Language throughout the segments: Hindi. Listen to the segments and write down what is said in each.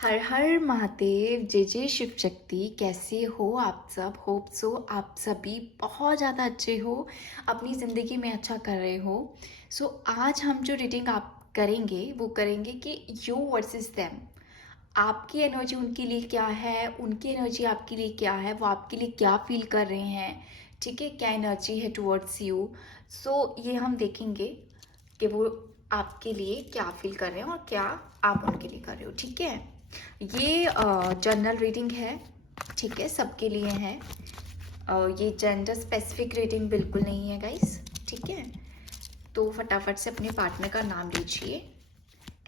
हर हर महादेव, जय जय शिव शक्ति। कैसे हो आप सब? होप सो आप सभी बहुत ज़्यादा अच्छे हो, अपनी ज़िंदगी में अच्छा कर रहे हो। आज हम जो रीडिंग आप करेंगे वो करेंगे कि यू वर्सेस देम। आपकी एनर्जी उनके लिए क्या है, उनकी एनर्जी आपके लिए क्या है, वो आपके लिए क्या फील कर रहे हैं। ठीक है, क्या एनर्जी है टुवर्ड्स यू। ये हम देखेंगे कि वो आपके लिए क्या फील कर रहे हैं और क्या आप उनके लिए कर रहे हो। ठीक है, ये जनरल रीडिंग है। ठीक है, सबके लिए है। ये जेंडर स्पेसिफिक रीडिंग बिल्कुल नहीं है गाइस। ठीक है, तो फटाफट से अपने पार्टनर का नाम लीजिए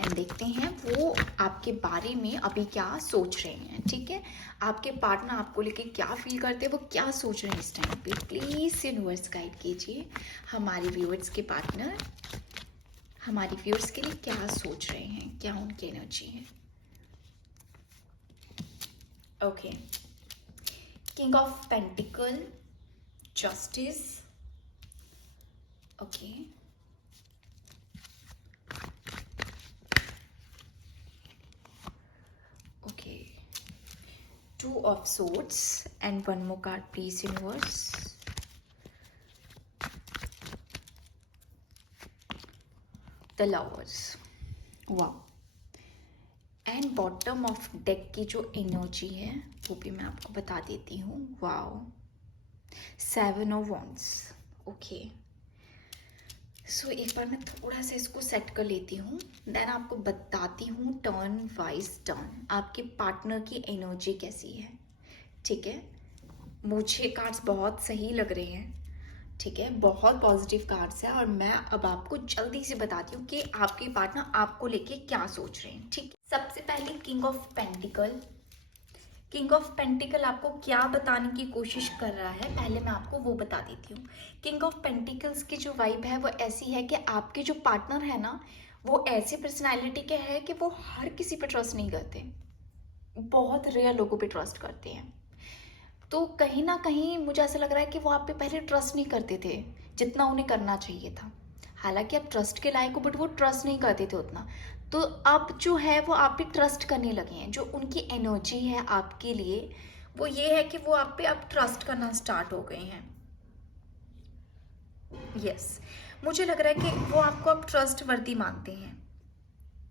एंड देखते हैं वो आपके बारे में अभी क्या सोच रहे हैं। ठीक है, आपके पार्टनर आपको लेके क्या फील करते हैं, वो क्या सोच रहे हैं इस टाइम पे। प्लीज़ यूनिवर्स गाइड कीजिए हमारे व्यूअर्स के पार्टनर हमारी व्यूअर्स के लिए क्या सोच रहे हैं, क्या उनकी एनर्जी है। Okay, king of pentacle, justice. Okay, okay, two of swords and one more card please universe. The lovers. Wow, and bottom of deck की जो एनर्जी है वो भी मैं आपको बता देती हूँ। Wow, 7 of wands. ओके, एक बार मैं थोड़ा सा इसको सेट कर लेती हूँ, देन आपको बताती हूँ टर्न वाइज टर्न आपके पार्टनर की एनर्जी कैसी है। ठीक है, मुझे कार्ड्स बहुत सही लग रहे हैं। ठीक है, बहुत पॉजिटिव कार्ड्स है और मैं अब आपको जल्दी से बताती हूँ कि आपके पार्टनर आपको लेके क्या सोच रहे हैं। ठीक है, सबसे पहले king of pentacle. King of pentacle आपको क्या बताने की कोशिश कर रहा है, पहले मैं आपको वो बता देती हूँ। किंग ऑफ पेंटिकल्स की जो वाइब है वो ऐसी है कि आपके जो पार्टनर है ना, वो ऐसी पर्सनैलिटी के हैं कि वो हर किसी पे ट्रस्ट नहीं करते, बहुत रेयर लोगों पे ट्रस्ट करते हैं। तो कहीं ना कहीं मुझे ऐसा लग रहा है कि वो आप पे पहले ट्रस्ट नहीं करते थे जितना उन्हें करना चाहिए था। हालांकि आप ट्रस्ट के लायक हो, बट वो ट्रस्ट नहीं करते थे उतना। तो अब जो है वो आप पे ट्रस्ट करने लगे हैं। जो उनकी एनर्जी है आपके लिए वो ये है कि वो आप पे अब ट्रस्ट करना स्टार्ट हो गए हैं। यस, मुझे लग रहा है कि वो आपको अब ट्रस्ट वर्दी मानते हैं।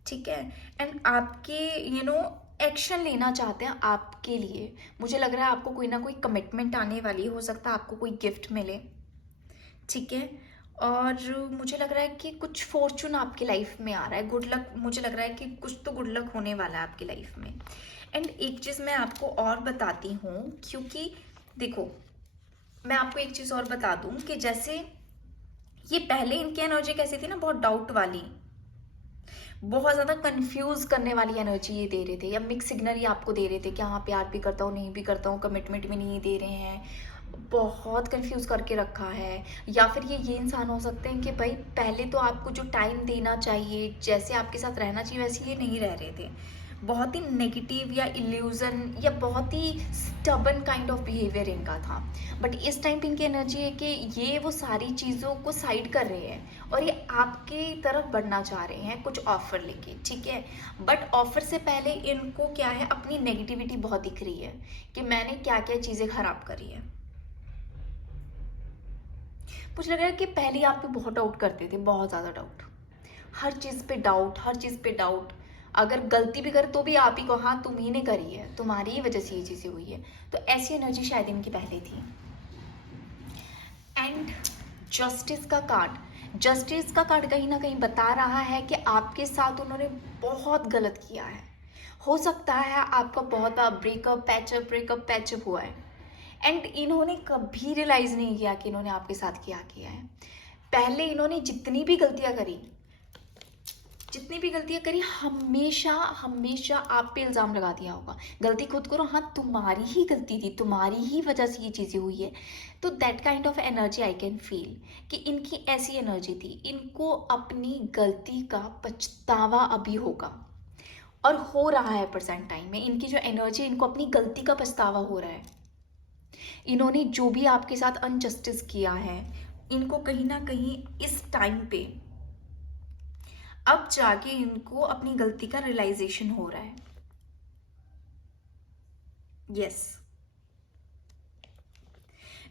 ठीक है, एंड आपके एक्शन लेना चाहते हैं आपके लिए। मुझे लग रहा है आपको कोई ना कोई कमिटमेंट आने वाली, हो सकता है आपको कोई गिफ्ट मिले। ठीक है, और मुझे लग रहा है कि कुछ फॉर्चून आपकी लाइफ में आ रहा है, गुड लक। मुझे लग रहा है कि कुछ तो गुड लक होने वाला है आपकी लाइफ में। एंड एक चीज़ मैं आपको और बताती हूँ, क्योंकि देखो मैं आपको एक चीज़ और बता दूँ कि जैसे ये पहले इनकी एनर्जी कैसी थी ना, बहुत डाउट वाली, बहुत ज़्यादा कंफ्यूज करने वाली एनर्जी ये दे रहे थे, या मिक्स सिग्नल ये आपको दे रहे थे कि हाँ प्यार भी करता हूँ नहीं भी करता हूँ, कमिटमेंट भी नहीं दे रहे हैं, बहुत कंफ्यूज करके रखा है। या फिर ये इंसान हो सकते हैं कि भाई पहले तो आपको जो टाइम देना चाहिए, जैसे आपके साथ रहना चाहिए वैसे ये नहीं रह रहे थे। बहुत ही नेगेटिव या इल्यूजन या बहुत ही स्टबन काइंड ऑफ बिहेवियर इनका था। बट इस टाइम पे इनकी एनर्जी है कि ये वो सारी चीज़ों को साइड कर रहे हैं और ये आपकी तरफ बढ़ना चाह रहे हैं कुछ ऑफर लेके। ठीक है, बट ऑफर से पहले इनको क्या है, अपनी नेगेटिविटी बहुत दिख रही है कि मैंने क्या क्या चीज़ें खराब करी है। मुझे लग रहा है कि पहले आप पे बहुत डाउट करते थे, बहुत ज़्यादा डाउट, हर चीज़ पे डाउट, हर चीज़ पे डाउट। अगर गलती भी करे तो भी आप ही को, हाँ तुम ही ने करी है, तुम्हारी ही वजह से ये चीज़ें हुई है। तो ऐसी एनर्जी शायद इनकी पहले थी। एंड जस्टिस का कार्ड, जस्टिस का कार्ड कहीं ना कहीं बता रहा है कि आपके साथ उन्होंने बहुत गलत किया है। हो सकता है आपका बहुत बार ब्रेकअप पैचअप हुआ है एंड इन्होंने कभी रियलाइज नहीं किया कि इन्होंने आपके साथ क्या किया है। पहले इन्होंने जितनी भी गलतियां करी, हमेशा हमेशा आप पे इल्ज़ाम लगा दिया होगा। गलती खुद करो, हाँ तुम्हारी ही गलती थी, तुम्हारी ही वजह से ये चीज़ें हुई है। तो that kind of energy I can feel कि इनकी ऐसी एनर्जी थी, इनको अपनी गलती का पछतावा अभी होगा और हो रहा है। प्रेजेंट टाइम में इनकी जो एनर्जी, इनको अपनी गलती का पछतावा हो रहा है। इन्होंने जो भी आपके साथ अनजस्टिस किया है, इनको कहीं ना कहीं इस टाइम पे अब जाके इनको अपनी गलती का रियलाइजेशन हो रहा है। यस,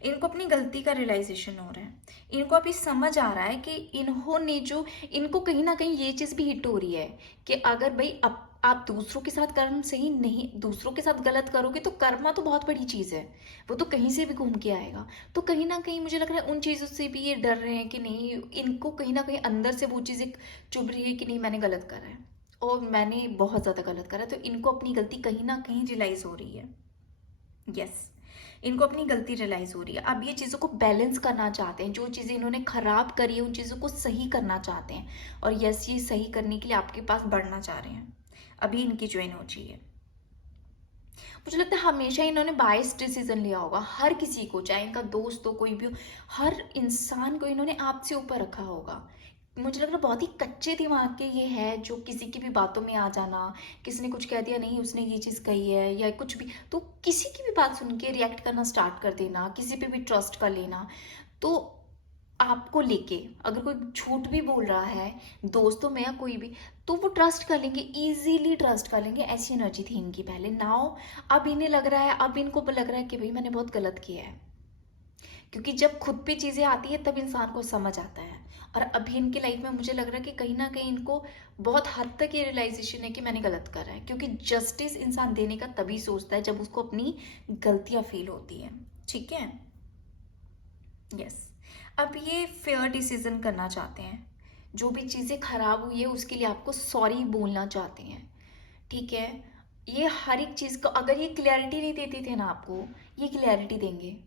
इनको अपनी गलती का रियलाइजेशन हो रहा है। इनको अभी समझ आ रहा है कि इन्होंने जो, इनको कहीं ना कहीं ये चीज़ भी हिट हो रही है कि अगर भाई अब आप दूसरों के साथ कर्म सही नहीं, दूसरों के साथ गलत करोगे तो कर्मा तो बहुत बड़ी चीज़ है, वो तो कहीं से भी घूम के आएगा। तो कहीं ना कहीं मुझे लग रहा है उन चीज़ों से भी ये डर रहे हैं कि नहीं, इनको कहीं ना कहीं अंदर से वो चीज़ एक चुभ रही है कि नहीं, मैंने गलत करा है और मैंने बहुत ज़्यादा गलत करा है। तो इनको अपनी गलती कहीं ना कहीं रियलाइज़ हो रही है। यस, इनको अपनी गलती रियलाइज हो रही है। अब ये चीज़ों को बैलेंस करना चाहते हैं, जो चीज़ें इन्होंने खराब करी है उन चीज़ों को सही करना चाहते हैं। और यस, ये सही करने के लिए आपके पास बढ़ना चाह रहे हैं। अभी इनकी जो एनर्जी है, मुझे लगता है हमेशा इन्होंने बायस्ड डिसीजन लिया होगा। हर किसी को, चाहे इनका दोस्त हो कोई भी हो, हर इंसान को इन्होंने आपसे ऊपर रखा होगा। मुझे लग रहा है बहुत ही कच्चे दिमाग के ये है जो किसी की भी बातों में आ जाना, किसी ने कुछ कह दिया, नहीं उसने ये चीज़ कही है या कुछ भी, तो किसी की भी बात सुन के रिएक्ट करना स्टार्ट कर देना, किसी पे भी ट्रस्ट कर लेना। तो आपको लेके अगर कोई झूठ भी बोल रहा है दोस्तों में या कोई भी, तो वो ट्रस्ट कर लेंगे, इजीली ट्रस्ट कर लेंगे। ऐसी एनर्जी थी इनकी पहले। नाउ अब इन्हें लग रहा है, अब इनको लग रहा है कि भाई मैंने बहुत गलत किया है, क्योंकि जब खुद पे चीज़ें आती है तब इंसान को समझ आता है। और अभी इनकी लाइफ में मुझे लग रहा है कि कहीं ना कहीं इनको बहुत हद तक ये रियलाइजेशन है कि मैंने गलत करा है, क्योंकि जस्टिस इंसान देने का तभी सोचता है जब उसको अपनी गलतियां फील होती है। ठीक है, यस। अब ये फेयर डिसीजन करना चाहते हैं, जो भी चीज़ें खराब हुई है उसके लिए आपको सॉरी बोलना चाहते हैं। ठीक है, ये हर एक चीज़ को, अगर ये क्लैरिटी नहीं देते थे ना आपको, ये क्लैरिटी देंगे।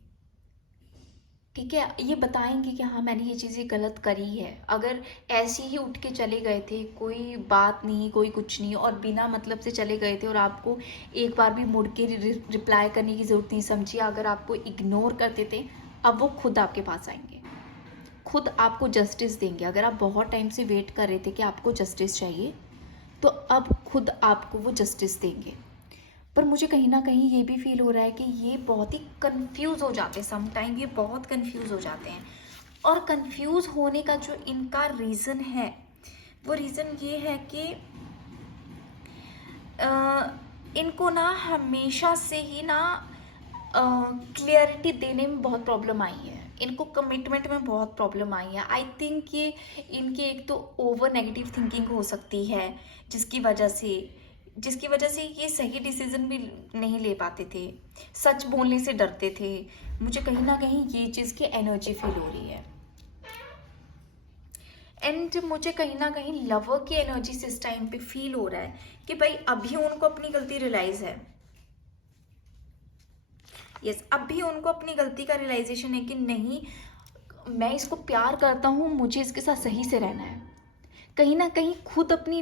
ठीक है, ये बताएंगे कि हाँ मैंने ये चीज़ें गलत करी है। अगर ऐसे ही उठ के चले गए थे, कोई बात नहीं, कोई कुछ नहीं, और बिना मतलब से चले गए थे और आपको एक बार भी मुड़ के रिप्लाई करने की ज़रूरत नहीं समझी, अगर आपको इग्नोर करते थे, अब वो खुद आपके पास आएंगे, खुद आपको जस्टिस देंगे। अगर आप बहुत टाइम से वेट कर रहे थे कि आपको जस्टिस चाहिए, तो अब खुद आपको वो जस्टिस देंगे। पर मुझे कहीं ना कहीं ये भी फील हो रहा है कि ये बहुत ही कंफ्यूज हो जाते हैं, समटाइम ये बहुत कंफ्यूज हो जाते हैं। और कंफ्यूज होने का जो इनका रीज़न है, वो रीज़न ये है कि इनको ना हमेशा से ही ना क्लियरिटी देने में बहुत प्रॉब्लम आई है, इनको कमिटमेंट में बहुत प्रॉब्लम आई है। आई थिंक ये इनकी एक तो ओवर नेगेटिव थिंकिंग हो सकती है, जिसकी वजह से ये सही डिसीजन भी नहीं ले पाते थे, सच बोलने से डरते थे। मुझे कहीं ना कहीं ये चीज़ की एनर्जी फील हो रही है। एंड मुझे कहीं ना कहीं लवर की एनर्जी से इस टाइम पे फील हो रहा है कि भाई अभी उनको अपनी गलती रियलाइज है। यस, अब भी उनको अपनी गलती का रियलाइजेशन है कि नहीं, मैं इसको प्यार करता हूँ, मुझे इसके साथ सही से रहना है। कहीं ना कहीं खुद अपनी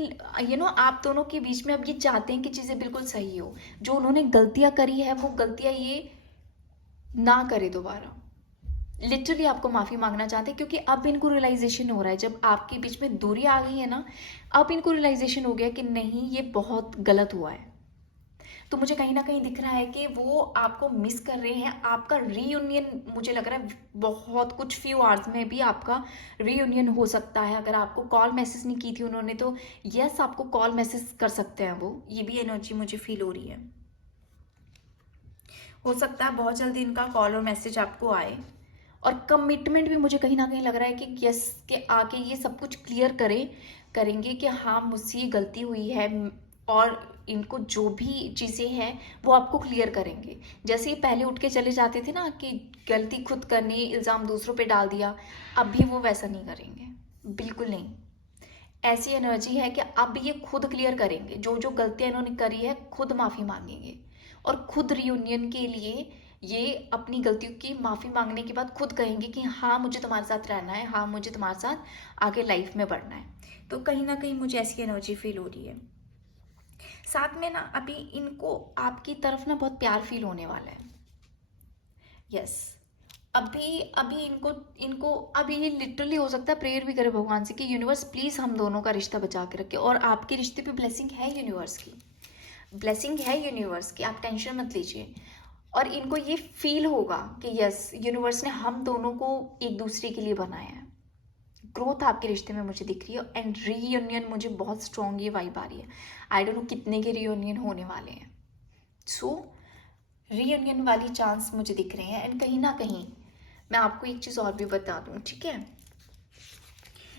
आप दोनों के बीच में अब ये चाहते हैं कि चीज़ें बिल्कुल सही हो। जो उन्होंने गलतियाँ करी है वो गलतियाँ ये ना करे दोबारा। लिटरली आपको माफ़ी मांगना चाहते हैं, क्योंकि अब इनको रियलाइजेशन हो रहा है, जब आपके बीच में दूरी आ गई है ना, अब इनको रियलाइजेशन हो गया कि नहीं, ये बहुत गलत हुआ है। तो मुझे कहीं ना कहीं दिख रहा है कि वो आपको मिस कर रहे हैं। आपका रीयूनियन, मुझे लग रहा है बहुत कुछ फ्यू आवर्स में भी आपका रीयूनियन हो सकता है। अगर आपको कॉल मैसेज नहीं की थी उन्होंने, तो यस, आपको कॉल मैसेज कर सकते हैं वो। ये भी एनर्जी मुझे फील हो रही है। हो सकता है बहुत जल्दी इनका कॉल और मैसेज आपको आए। और कमिटमेंट भी मुझे कहीं ना कहीं लग रहा है कि यस के आके ये सब कुछ क्लियर करेंगे कि हाँ मुझसे ये गलती हुई है, और इनको जो भी चीज़ें हैं वो आपको क्लियर करेंगे। जैसे ये पहले उठ के चले जाते थे ना कि गलती खुद करनी, इल्ज़ाम दूसरों पे डाल दिया, अब भी वो वैसा नहीं करेंगे, बिल्कुल नहीं। ऐसी एनर्जी है कि अब ये खुद क्लियर करेंगे, जो जो गलतियां इन्होंने करी है खुद माफ़ी मांगेंगे, और खुद रियूनियन के लिए ये अपनी गलतियों की माफ़ी मांगने के बाद खुद कहेंगे कि हाँ मुझे तुम्हारे साथ रहना है, हाँ मुझे तुम्हारे साथ आगे लाइफ में बढ़ना है। तो कहीं ना कहीं मुझे ऐसी एनर्जी फील हो रही है। साथ में ना अभी इनको आपकी तरफ ना बहुत प्यार फील होने वाला है। यस, अभी अभी इनको इनको अभी ये लिटरली हो सकता है प्रेयर भी करे भगवान से कि यूनिवर्स प्लीज़ हम दोनों का रिश्ता बचा के रखे। और आपके रिश्ते पे ब्लेसिंग है यूनिवर्स की, ब्लेसिंग है यूनिवर्स की, आप टेंशन मत लीजिए। और इनको ये फील होगा कि यस, यूनिवर्स ने हम दोनों को एक दूसरे के लिए बनाया है। ग्रोथ आपके रिश्ते में मुझे दिख रही है। एंड रीयूनियन मुझे बहुत स्ट्रॉन्ग ये वाइब आ रही है। आई डोंट नो कितने के रीयूनियन होने वाले हैं। सो रीयूनियन वाली चांस मुझे दिख रहे हैं। एंड कहीं ना कहीं मैं आपको एक चीज़ और भी बता दूं, ठीक है।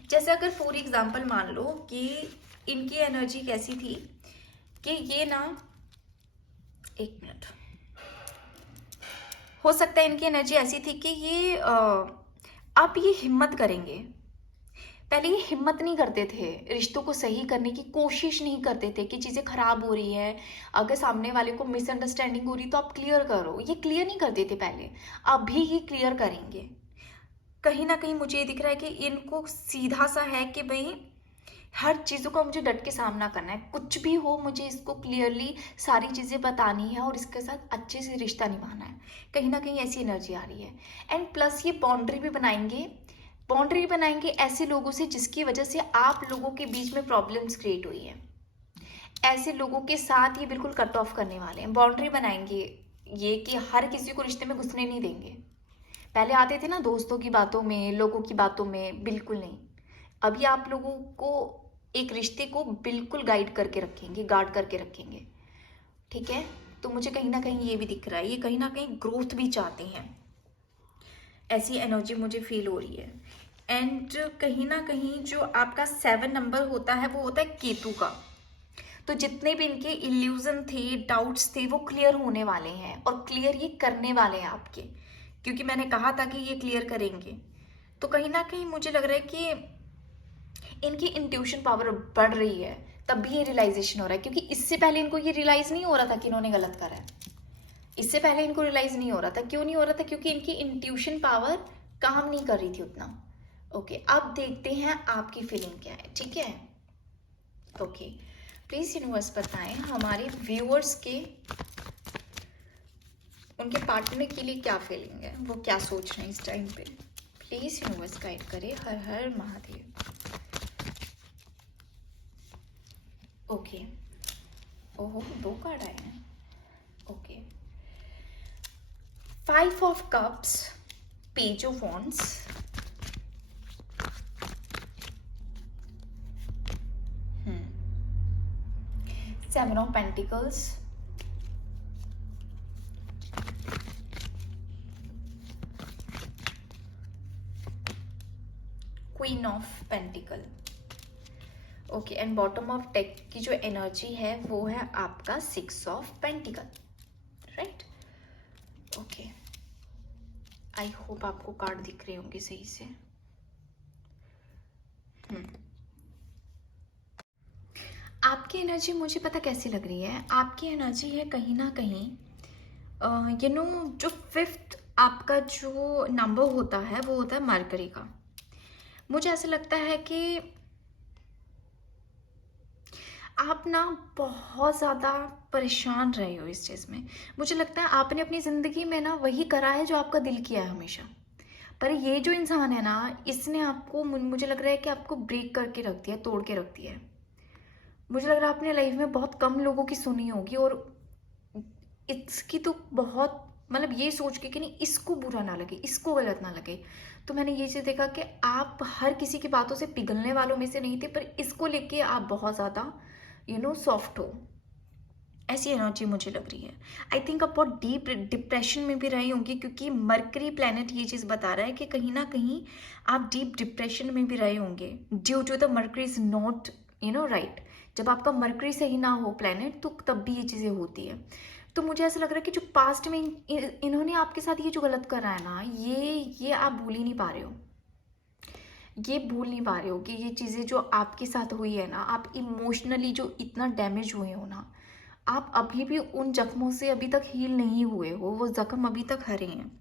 जैसे अगर फॉर एग्जांपल मान लो कि इनकी एनर्जी कैसी थी कि ये ना, एक मिनट, हो सकता है इनकी एनर्जी ऐसी थी कि ये अब ये हिम्मत करेंगे। पहले ये हिम्मत नहीं करते थे, रिश्तों को सही करने की कोशिश नहीं करते थे कि चीज़ें खराब हो रही है, अगर सामने वाले को मिसअंडरस्टैंडिंग हो रही तो आप क्लियर करो, ये क्लियर नहीं करते थे पहले। अभी ये क्लियर करेंगे। कहीं ना कहीं मुझे ये दिख रहा है कि इनको सीधा सा है कि भाई हर चीज़ों का मुझे डट के सामना करना है, कुछ भी हो मुझे इसको क्लियरली सारी चीज़ें बतानी है और इसके साथ अच्छे से रिश्ता निभाना है। कहीं ना कहीं ऐसी एनर्जी आ रही है। एंड प्लस ये बाउंड्री भी बनाएंगे, बाउंड्री बनाएंगे ऐसे लोगों से जिसकी वजह से आप लोगों के बीच में प्रॉब्लम्स क्रिएट हुई है। ऐसे लोगों के साथ ये बिल्कुल कट ऑफ करने वाले हैं। बाउंड्री बनाएंगे ये कि हर किसी को रिश्ते में घुसने नहीं देंगे। पहले आते थे ना दोस्तों की बातों में, लोगों की बातों में, बिल्कुल नहीं। अभी आप लोगों को एक रिश्ते को बिल्कुल गाइड करके रखेंगे, गार्ड करके रखेंगे, ठीक है। तो मुझे कहीं ना कहीं ये भी दिख रहा है, ये कहीं ना कहीं ग्रोथ भी चाहते हैं, ऐसी एनर्जी मुझे फील हो रही है। एंड कहीं ना कहीं जो आपका 7 नंबर होता है वो होता है केतु का। तो जितने भी इनके इल्यूजन थे, डाउट्स थे, वो क्लियर होने वाले हैं और क्लियर ये करने वाले हैं आपके, क्योंकि मैंने कहा था कि ये क्लियर करेंगे। तो कहीं ना कहीं मुझे लग रहा है कि इनकी इंट्यूशन पावर बढ़ रही है, तब भी ये रियलाइजेशन हो रहा है, क्योंकि इससे पहले इनको ये रियलाइज नहीं हो रहा था कि इन्होंने गलत करा है। इससे पहले इनको रियलाइज नहीं हो रहा था। क्यों नहीं हो रहा था? क्योंकि इनकी इंट्यूशन पावर काम नहीं कर रही थी उतना। ओके, अब देखते हैं आपकी फीलिंग क्या है, ठीक है। ओके, प्लीज यूनिवर्स बताएं हमारे व्यूअर्स के, उनके पार्टनर के लिए क्या फीलिंग है, वो क्या सोच रहे हैं इस टाइम पे। प्लीज यूनिवर्स गाइड करे। हर हर महादेव। ओके, ओहो 2 कार्ड आए हैं। Okay, 5 of cups, page of wands, 7 of pentacles, queen of pentacle. Okay, and bottom of deck की जो एनर्जी है वो है आपका 6 of pentacle, right. Okay, I hope आपको कार्ड दिख रहे होंगे सही से। आपकी एनर्जी मुझे पता कैसी लग रही है। आपकी एनर्जी है कहीं ना कहीं यू नो, जो 5th आपका जो नंबर होता है वो होता है मरकरी का। मुझे ऐसा लगता है कि आप ना बहुत ज़्यादा परेशान रहे हो इस चीज़ में। मुझे लगता है आपने अपनी ज़िंदगी में ना वही करा है जो आपका दिल किया है हमेशा, पर ये जो इंसान है ना, इसने आपको, मुझे लग रहा है कि आपको ब्रेक करके रख दिया, तोड़ के रख दिया है। मुझे लग रहा है आपने लाइफ में बहुत कम लोगों की सुनी होगी, और इसकी तो बहुत, मतलब ये सोच के कि नहीं इसको बुरा ना लगे, इसको गलत ना लगे। तो मैंने ये चीज़ देखा कि आप हर किसी की बातों से पिघलने वालों में से नहीं थे, पर इसको लेके आप बहुत ज़्यादा सॉफ्ट हो, ऐसी एनर्जी मुझे लग रही है। आई थिंक आप बहुत डीप डिप्रेशन में भी रहे होंगे, क्योंकि मरकरी प्लैनेट ये चीज़ बता रहा है कि कहीं ना कहीं आप डीप डिप्रेशन में भी रहे होंगे, due to the mercury is not right. जब आपका मरकरी सही ना हो प्लैनेट, तो तब भी ये चीज़ें होती है। तो मुझे ऐसा लग रहा है कि जो पास्ट में इन्होंने आपके साथ ये जो गलत करा है ना, ये आप भूल ही नहीं पा रहे हो, ये भूल नहीं पा रहे हो कि ये चीज़ें जो आपके साथ हुई है ना, आप इमोशनली जो इतना डैमेज हुए हो ना, आप अभी भी उन जख्मों से अभी तक हील नहीं हुए हो, वो जख्म अभी तक हरे हैं।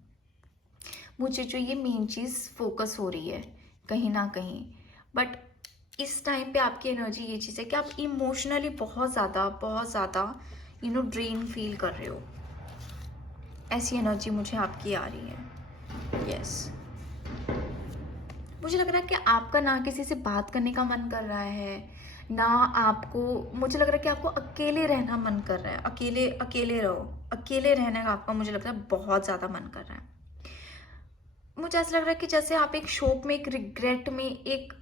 मुझे जो ये मेन चीज़ फोकस हो रही है कहीं ना कहीं, बट इस टाइम पे आपकी एनर्जी ये चीज़ है कि आप इमोशनली बहुत ज़्यादा ड्रेन फील कर रहे हो, ऐसी एनर्जी मुझे आपकी आ रही है। यस, मुझे लग रहा है कि आपका ना किसी से बात करने का मन कर रहा है ना, आपको, मुझे लग रहा है कि आपको अकेले रहना मन कर रहा है, अकेले रहो, अकेले रहने का आपका मुझे लग रहा है बहुत ज़्यादा मन कर रहा है। मुझे ऐसा लग रहा है कि जैसे आप एक शोक में, एक रिग्रेट में, एक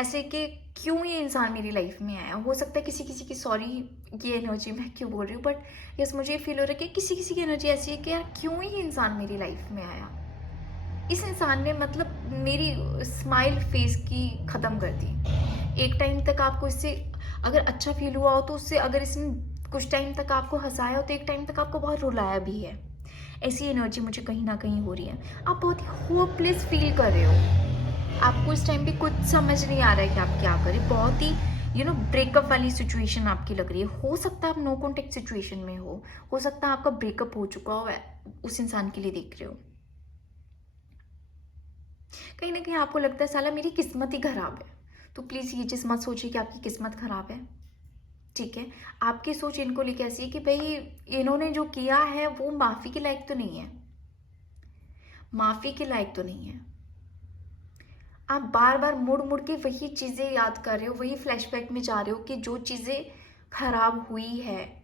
ऐसे कि क्यों ये इंसान मेरी लाइफ में आया। हो सकता है किसी किसी की, सॉरी ये एनर्जी मैं क्यों बोल रही हूँ, बट यस मुझे फील हो रहा है कि किसी किसी की एनर्जी ऐसी है कि यार क्यों ये इंसान मेरी लाइफ में आया। इस इंसान ने मतलब मेरी स्माइल फेस की ख़त्म कर दी। एक टाइम तक आपको इससे अगर अच्छा फील हुआ हो तो उससे, अगर इसने कुछ टाइम तक आपको हंसाया हो तो एक टाइम तक आपको बहुत रुलाया भी है। ऐसी एनर्जी मुझे कहीं ना कहीं हो रही है। आप बहुत ही होपलेस फील कर रहे हो। आपको इस टाइम पे कुछ समझ नहीं आ रहा है कि आप क्या करें। बहुत ही ब्रेकअप वाली सिचुएशन आपकी लग रही है। हो सकता है आप नो कॉन्टेक्ट सिचुएशन में हो सकता है आपका ब्रेकअप हो चुका हो, उस इंसान के लिए देख रहे हो। कहीं ना कहीं आपको लगता है साला मेरी किस्मत ही खराब है। तो प्लीज़ ये चीज़ मत सोचिए कि आपकी किस्मत खराब है, ठीक है। आपकी सोच इनको लेके ऐसी है कि भाई इन्होंने जो किया है वो माफ़ी के लायक तो नहीं है, माफ़ी के लायक तो नहीं है। आप बार बार मुड़ मुड़ के वही चीज़ें याद कर रहे हो, वही फ्लैशबैक में जा रहे हो कि जो चीज़ें खराब हुई है,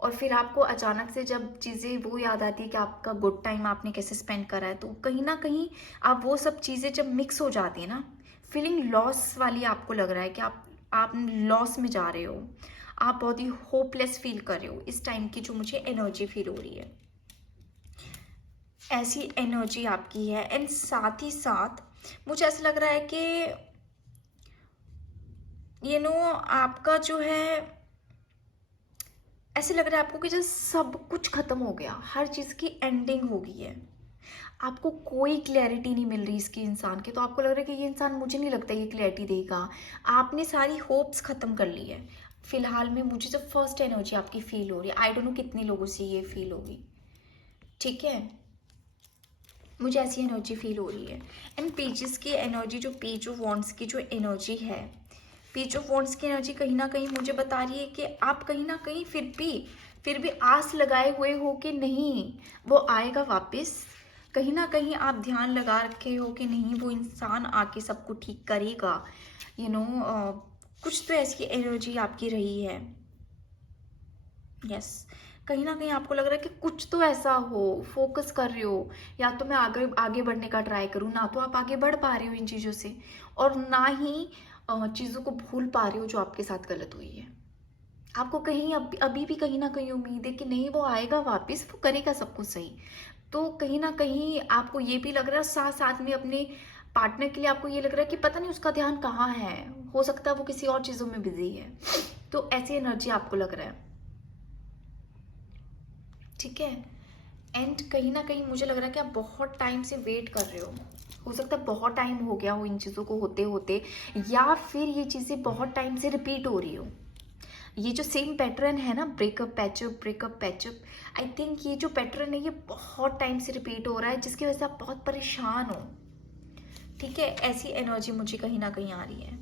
और फिर आपको अचानक से जब चीज़ें वो याद आती है कि आपका गुड टाइम आपने कैसे स्पेंड करा है, तो कहीं ना कहीं आप वो सब चीज़ें जब मिक्स हो जाती है ना, फीलिंग लॉस वाली आपको लग रहा है कि आप लॉस में जा रहे हो, आप बहुत ही होपलेस फील कर रहे हो। इस टाइम की जो मुझे एनर्जी फील हो रही है, ऐसी एनर्जी आपकी है। एंड साथ ही साथ मुझे ऐसा लग रहा है कि आपका जो है, ऐसे लग रहा है आपको कि जैसे सब कुछ खत्म हो गया, हर चीज़ की एंडिंग हो गई है। आपको कोई क्लैरिटी नहीं मिल रही इसके इंसान की, तो आपको लग रहा है कि ये इंसान, मुझे नहीं लगता ये क्लैरिटी देगा। आपने सारी होप्स खत्म कर ली है फिलहाल में। मुझे जब फर्स्ट एनर्जी आपकी फील हो रही है, आई डोंट नो कितने लोगों से ये फील होगी, ठीक है। मुझे ऐसी एनर्जी फील हो रही है। एंड पेजेस की एनर्जी, जो पेज ऑफ वॉन्ड्स की जो एनर्जी है, पेज ऑफ वॉन्ड्स की एनर्जी कहीं ना कहीं मुझे बता रही है कि आप कहीं ना कहीं फिर भी आस लगाए हुए हो कि नहीं वो आएगा वापस। कहीं ना कहीं आप ध्यान लगा रखे हो कि नहीं वो इंसान आके सबको ठीक करेगा। कुछ तो ऐसी एनर्जी आपकी रही है। यस, कहीं ना कहीं आपको लग रहा है कि कुछ तो ऐसा हो, फोकस कर रहे हो, या तो मैं आगे आगे बढ़ने का ट्राई करूँ, ना तो आप आगे बढ़ पा रहे हो इन चीज़ों से, और ना ही चीज़ों को भूल पा रहे हो जो आपके साथ गलत हुई है। आपको कहीं अभी भी कहीं ना कहीं उम्मीद है कि नहीं वो आएगा वापस, वो करेगा सब कुछ सही। तो कहीं ना कहीं आपको ये भी लग रहा है, साथ साथ में अपने पार्टनर के लिए आपको ये लग रहा है कि पता नहीं उसका ध्यान कहाँ है, हो सकता है वो किसी और चीज़ों में बिजी है। तो ऐसी एनर्जी आपको लग रहा है, ठीक है। एंड कहीं ना कहीं मुझे लग रहा है कि आप बहुत टाइम से वेट कर रहे हो सकता है बहुत टाइम हो गया हो इन चीज़ों को होते होते, या फिर ये चीज़ें बहुत टाइम से रिपीट हो रही हो। ये जो सेम पैटर्न है ना, ब्रेकअप पैचअप, आई थिंक ये जो पैटर्न है ये बहुत टाइम से रिपीट हो रहा है, जिसकी वजह से आप बहुत परेशान हो, ठीक है। ऐसी एनर्जी मुझे कहीं ना कहीं आ रही है।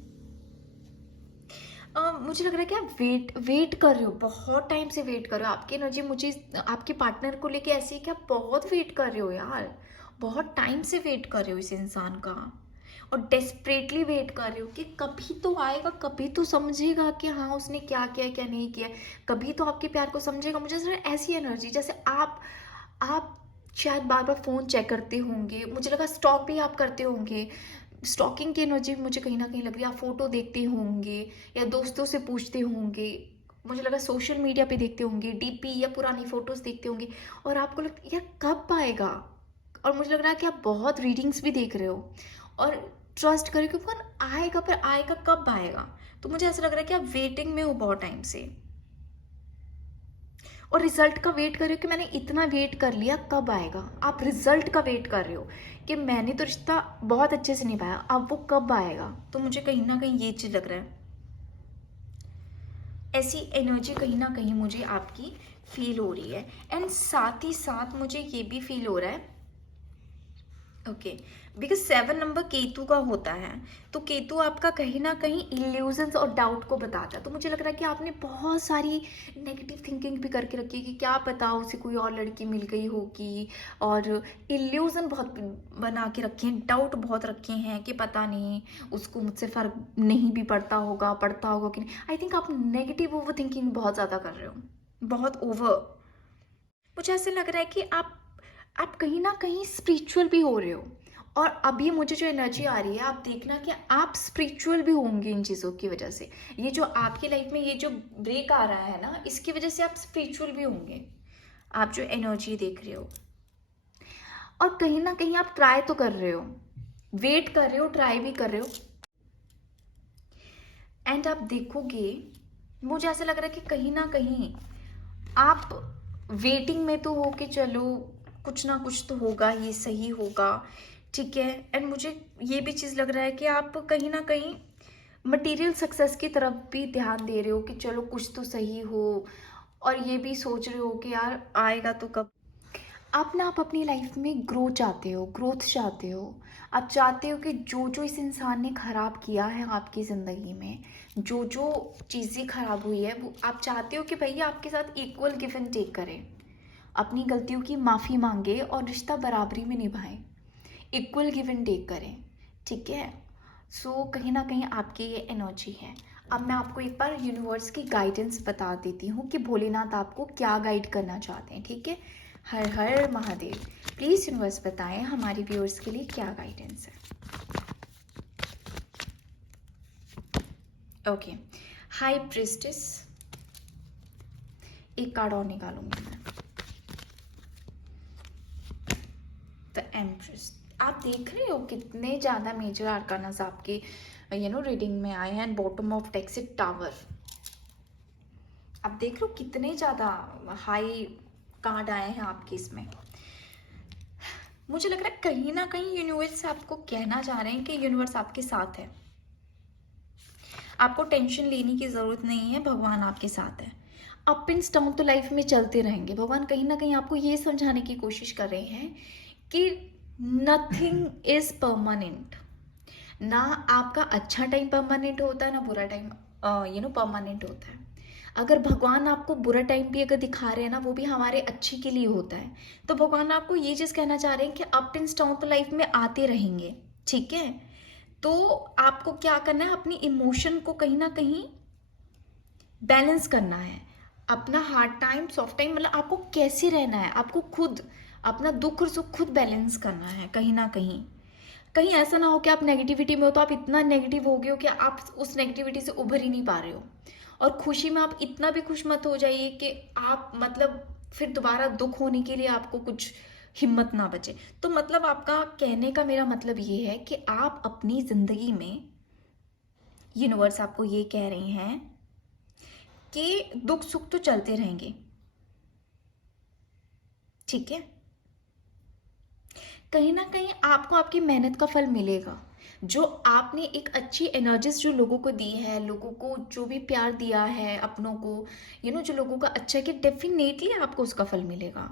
मुझे लग रहा है कि आप वेट कर रहे हो, बहुत टाइम से वेट कर रहे हो। आपकी एनर्जी मुझे आपके पार्टनर को लेके ऐसी है कि आप बहुत वेट कर रहे हो यार, बहुत टाइम से वेट कर रहे हो इस इंसान का, और डेस्परेटली वेट कर रहे हो कि कभी तो आएगा, कभी तो समझेगा कि हाँ उसने क्या किया क्या नहीं किया, कभी तो आपके प्यार को समझेगा। मुझे लग रहा है ऐसी एनर्जी, जैसे आप शायद बार बार फ़ोन चेक करते होंगे, मुझे लगा स्टॉक भी आप करते होंगे। स्टॉकिंग की एनर्जी मुझे कहीं ना कहीं लग रही है। आप फोटो देखते होंगे या दोस्तों से पूछते होंगे, मुझे लगा सोशल मीडिया पे देखते होंगे, डीपी या पुरानी फोटोज देखते होंगे, और आपको लग यार कब आएगा। और मुझे लग रहा है कि आप बहुत रीडिंग्स भी देख रहे हो और ट्रस्ट करें कि वो आएगा, पर आएगा कब आएगा। तो मुझे ऐसा लग रहा है कि आप वेटिंग में हो बहुत टाइम से, और रिजल्ट का वेट कर रहे हो कि मैंने इतना वेट कर लिया कब आएगा। आप रिजल्ट का वेट कर रहे हो कि मैंने तो रिश्ता बहुत अच्छे से निभाया, अब वो कब आएगा। तो मुझे कहीं ना कहीं ये चीज़ लग रहा है, ऐसी एनर्जी कहीं ना कहीं मुझे आपकी फील हो रही है। एंड साथ ही साथ मुझे ये भी फील हो रहा है, ओके, बिकॉज 7 नंबर केतु का होता है, तो केतु आपका कहीं ना कहीं इल्यूजन्स और डाउट को बताता है। तो मुझे लग रहा है कि आपने बहुत सारी नेगेटिव थिंकिंग भी करके रखी है कि क्या पता उसे कोई और लड़की मिल गई होगी, और इल्यूजन बहुत बना के रखे हैं, डाउट बहुत रखे हैं कि पता नहीं उसको मुझसे फ़र्क नहीं भी पड़ता होगा कि नहीं। आई थिंक आप नेगेटिव ओवर थिंकिंग बहुत ज़्यादा कर रहे हो, बहुत ओवर। मुझे ऐसे लग रहा है कि आप कहीं ना कहीं स्पिरिचुअल भी हो रहे हो, और अभी मुझे जो एनर्जी आ रही है, आप देखना कि आप स्पिरिचुअल भी होंगे इन चीज़ों की वजह से। ये जो आपकी लाइफ में ये जो ब्रेक आ रहा है ना, इसकी वजह से आप स्पिरिचुअल भी होंगे, आप जो एनर्जी देख रहे हो। और कहीं ना कहीं आप ट्राई तो कर रहे हो, वेट कर रहे हो, ट्राई भी कर रहे हो। एंड आप देखोगे, मुझे ऐसा लग रहा है कि कहीं ना कहीं आप वेटिंग में तो हो कि चलो कुछ ना कुछ तो होगा, ये सही होगा, ठीक है। एंड मुझे ये भी चीज़ लग रहा है कि आप कहीं ना कहीं मटेरियल सक्सेस की तरफ भी ध्यान दे रहे हो कि चलो कुछ तो सही हो, और ये भी सोच रहे हो कि यार आएगा तो कब। आप अपनी लाइफ में ग्रो चाहते हो, ग्रोथ चाहते हो। आप चाहते हो कि जो जो इस इंसान ने ख़राब किया है आपकी ज़िंदगी में, जो जो चीज़ें ख़राब हुई है, वो आप चाहते हो कि भैया आपके साथ इक्वल गिव एंड टेक करें, अपनी गलतियों की माफ़ी मांगे और रिश्ता बराबरी में निभाएं, इक्वल गिव एंड टेक करें, ठीक है। सो कहीं ना कहीं आपकी ये एनर्जी है। अब मैं आपको एक बार यूनिवर्स की गाइडेंस बता देती हूँ कि भोलेनाथ आपको क्या गाइड करना चाहते हैं, ठीक है। हर हर महादेव। प्लीज़ यूनिवर्स बताएं हमारे व्यूअर्स के लिए क्या गाइडेंस है। Okay, high priestess. एक कार्ड और निकालूंगी मैं, द एम्प्रेस। आप देख रहे हो कितने ज़्यादा मेजर आर्कानास आपके रीडिंग में आए हैं। एंड बॉटम ऑफ टेक्सिट टावर, आप देख रहे हो कितने ज़्यादा हाई कार्ड आए हैं आपके इसमें। मुझे लग रहा है कहीं ना कहीं यूनिवर्स आपको कहना चाह रहे हैं कि यूनिवर्स आपके साथ है, आपको टेंशन लेने की ज़रूरत नहीं है, भगवान आपके साथ है। अप एंड डाउन तो लाइफ में चलते रहेंगे। भगवान कहीं ना कहीं आपको ये समझाने की कोशिश कर रहे हैं कि नथिंग इज़ परमानेंट। ना आपका अच्छा टाइम परमानेंट होता है, ना बुरा टाइम परमानेंट होता है। अगर भगवान आपको बुरा टाइम भी अगर दिखा रहे हैं ना, वो भी हमारे अच्छे के लिए होता है। तो भगवान आपको ये चीज़ कहना चाह रहे हैं कि अप एंड डाउन तो लाइफ में आते रहेंगे, ठीक है। तो आपको क्या करना है, अपनी इमोशन को कहीं ना कहीं बैलेंस करना है। अपना हार्ड टाइम, सॉफ्ट टाइम, मतलब आपको कैसे रहना है, आपको खुद अपना दुख और सुख खुद बैलेंस करना है। कहीं ना कहीं कहीं ऐसा ना हो कि आप नेगेटिविटी में हो तो आप इतना नेगेटिव हो गए हो कि आप उस नेगेटिविटी से उभर ही नहीं पा रहे हो। और खुशी में आप इतना भी खुश मत हो जाइए कि आप मतलब फिर दोबारा दुख होने के लिए आपको कुछ हिम्मत ना बचे। तो मतलब आपका कहने का मेरा मतलब ये है कि आप अपनी ज़िंदगी में, यूनिवर्स आपको ये कह रहे हैं कि दुख सुख तो चलते रहेंगे, ठीक है। कहीं ना कहीं आपको आपकी मेहनत का फल मिलेगा। जो आपने एक अच्छी एनर्जीज जो लोगों को दी है, लोगों को जो भी प्यार दिया है, अपनों को जो लोगों का अच्छा है, कि डेफिनेटली आपको उसका फल मिलेगा।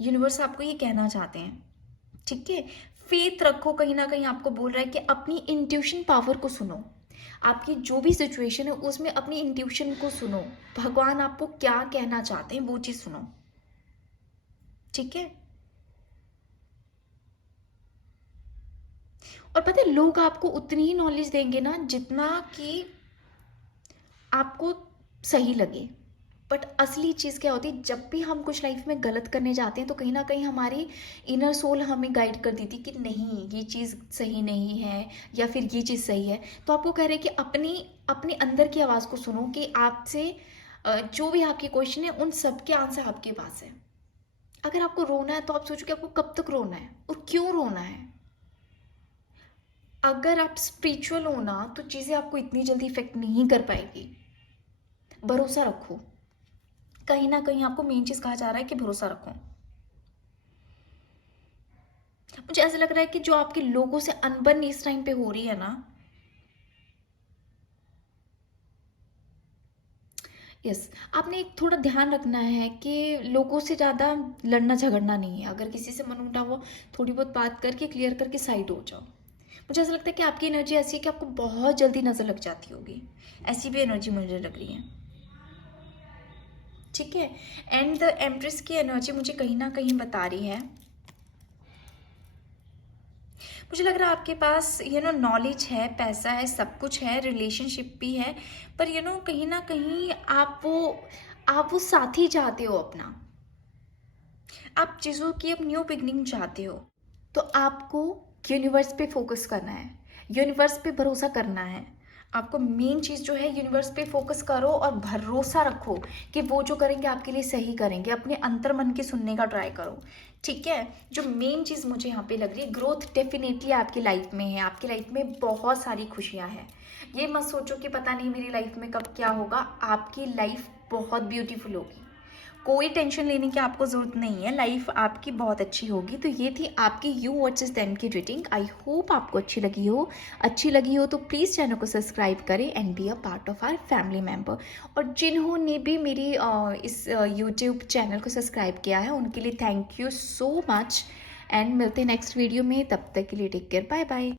यूनिवर्स आपको ये कहना चाहते हैं, ठीक है। फेथ रखो, कहीं ना कहीं आपको बोल रहा है कि अपनी इंट्यूशन पावर को सुनो। आपकी जो भी सिचुएशन है उसमें अपनी इंट्यूशन को सुनो। भगवान आपको क्या कहना चाहते हैं वो चीज़ सुनो, ठीक है। और पता है, लोग आपको उतनी ही नॉलेज देंगे ना जितना कि आपको सही लगे। बट असली चीज़ क्या होती है, जब भी हम कुछ लाइफ में गलत करने जाते हैं तो कहीं ना कहीं हमारी इनर सोल हमें गाइड कर देती कि नहीं ये चीज़ सही नहीं है, या फिर ये चीज़ सही है। तो आपको कह रहे हैं कि अपनी अपने अंदर की आवाज़ को सुनो कि आपसे जो भी आपके क्वेश्चन है उन सब के आंसर आपके पास है। अगर आपको रोना है तो आप सोचो कि आपको कब तक रोना है और क्यों रोना है। अगर आप स्पिरिचुअल हो ना तो चीज़ें आपको इतनी जल्दी इफेक्ट नहीं कर पाएगी। भरोसा रखो, कहीं ना कहीं आपको मेन चीज़ कहा जा रहा है कि भरोसा रखो। मुझे ऐसा लग रहा है कि जो आपके लोगों से अनबन इस टाइम पे हो रही है ना, यस, आपने एक थोड़ा ध्यान रखना है कि लोगों से ज़्यादा लड़ना झगड़ना नहीं है। अगर किसी से मन उठा हो, थोड़ी बहुत बात करके क्लियर करके साइड हो जाओ। मुझे ऐसा लगता है कि आपकी एनर्जी ऐसी है कि आपको बहुत जल्दी नज़र लग जाती होगी, ऐसी भी एनर्जी मुझे लग रही है, ठीक है। एंड द एम्प्रेस की एनर्जी मुझे कहीं ना कहीं बता रही है, मुझे लग रहा है आपके पास नॉलेज है, पैसा है, सब कुछ है, रिलेशनशिप भी है, पर कहीं ना कहीं आप वो साथी चाहते हो अपना। आप चीज़ों की अब न्यू बिगनिंग चाहते हो। तो आपको यूनिवर्स पे फोकस करना है, यूनिवर्स पे भरोसा करना है। आपको मेन चीज़ जो है, यूनिवर्स पे फोकस करो और भरोसा रखो कि वो जो करेंगे आपके लिए सही करेंगे। अपने अंतर मन की सुनने का ट्राई करो, ठीक है। जो मेन चीज़ मुझे यहाँ पे लग रही है, ग्रोथ डेफिनेटली आपकी लाइफ में है, आपकी लाइफ में बहुत सारी खुशियाँ हैं। ये मत सोचो कि पता नहीं मेरी लाइफ में कब क्या होगा, आपकी लाइफ बहुत ब्यूटीफुल होगी। कोई टेंशन लेने की आपको ज़रूरत नहीं है, लाइफ आपकी बहुत अच्छी होगी। तो ये थी आपकी यू वर्सेस देम की रीडिंग। आई होप आपको अच्छी लगी हो तो प्लीज़ चैनल को सब्सक्राइब करें and be a part of our family member. और जिन्होंने भी मेरी इस यूट्यूब चैनल को सब्सक्राइब किया है उनके लिए thank you so much. And मिलते हैं नेक्स्ट वीडियो में, तब तक के लिए टेक केयर, बाय बाय।